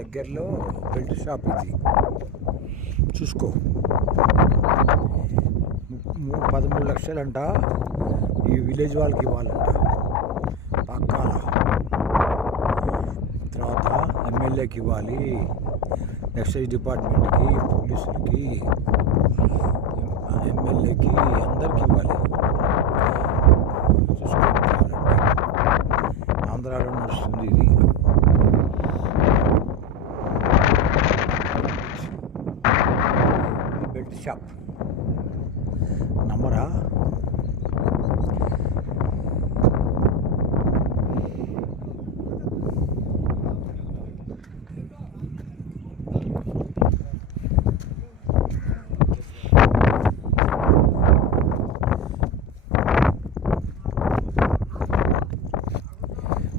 దగ్గరలో belt shop ఇది చూసుకో. 13 లక్షలంట ఈ విలేజ్ వాళ్ళకి ఇవ్వాలంట పక్కాల. తర్వాత ఎమ్మెల్యేకి ఇవ్వాలి, ఎక్సైజ్ డిపార్ట్మెంట్కి, పోలీసులకి, ఎమ్మెల్యేకి, అందరికి ఇవ్వాలి. చూసుకోండి కావాలంటే. ఆంధ్రాలో నడుస్తుంది ఇది. బెల్ట్ షాప్ నమ్మరా?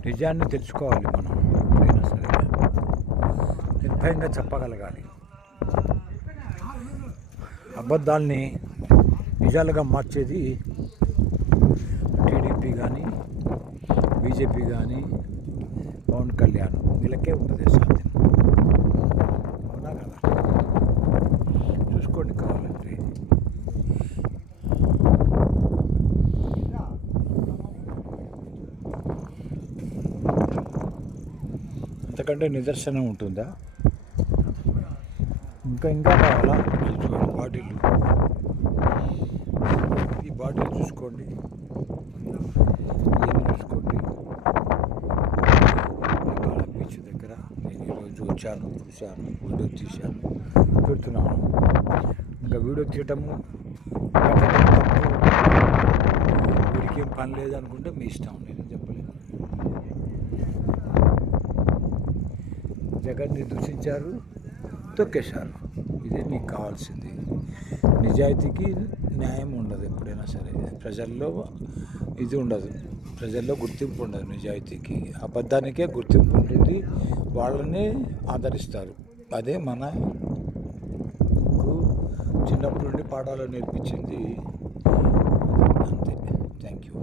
నిజాన్ని తెలుసుకోవాలి మనం. ఎప్పుడైనా సరే నిర్భయంగా చెప్పగలగాలి. అబద్ధాల్ని నిజాలుగా మార్చేది టీడీపీ కానీ, బీజేపీ కానీ, పవన్ కళ్యాణ్ వీళ్ళకే ఉంటుంది సాధ్యం. అవునా కదా? చూసుకోండి కావాలంటే. అంతకంటే నిదర్శనం ఉంటుందా? ఇంకా కావాలా? చూడండి బాటిల్, ఈ బాటిల్ చూసుకోండి, ఇవన్నీ చూసుకోండి. బీచ్ దగ్గర నేను ఈరోజు వచ్చాను, చూశాను, వీడియో తీశాను, పెడుతున్నాను. ఇంకా వీడియో తీయటము వీడికి ఏం పని లేదనుకుంటే మీ ఇష్టం, నేను చెప్పలేను. జగన్ని దూషించారు, తొక్కేశారు. ఇదే మీకు కావాల్సింది. నిజాయితీకి న్యాయం ఉండదు ఎప్పుడైనా సరే. ప్రజల్లో ఇది ఉండదు, ప్రజల్లో గుర్తింపు ఉండదు. నిజాయితీకి, అబద్ధానికే గుర్తింపు ఉంటుంది. వాళ్ళని ఆదరిస్తారు. అదే మనకు చిన్నప్పటి నుండి పాఠాలు నేర్పించింది. అంతే. Thank you.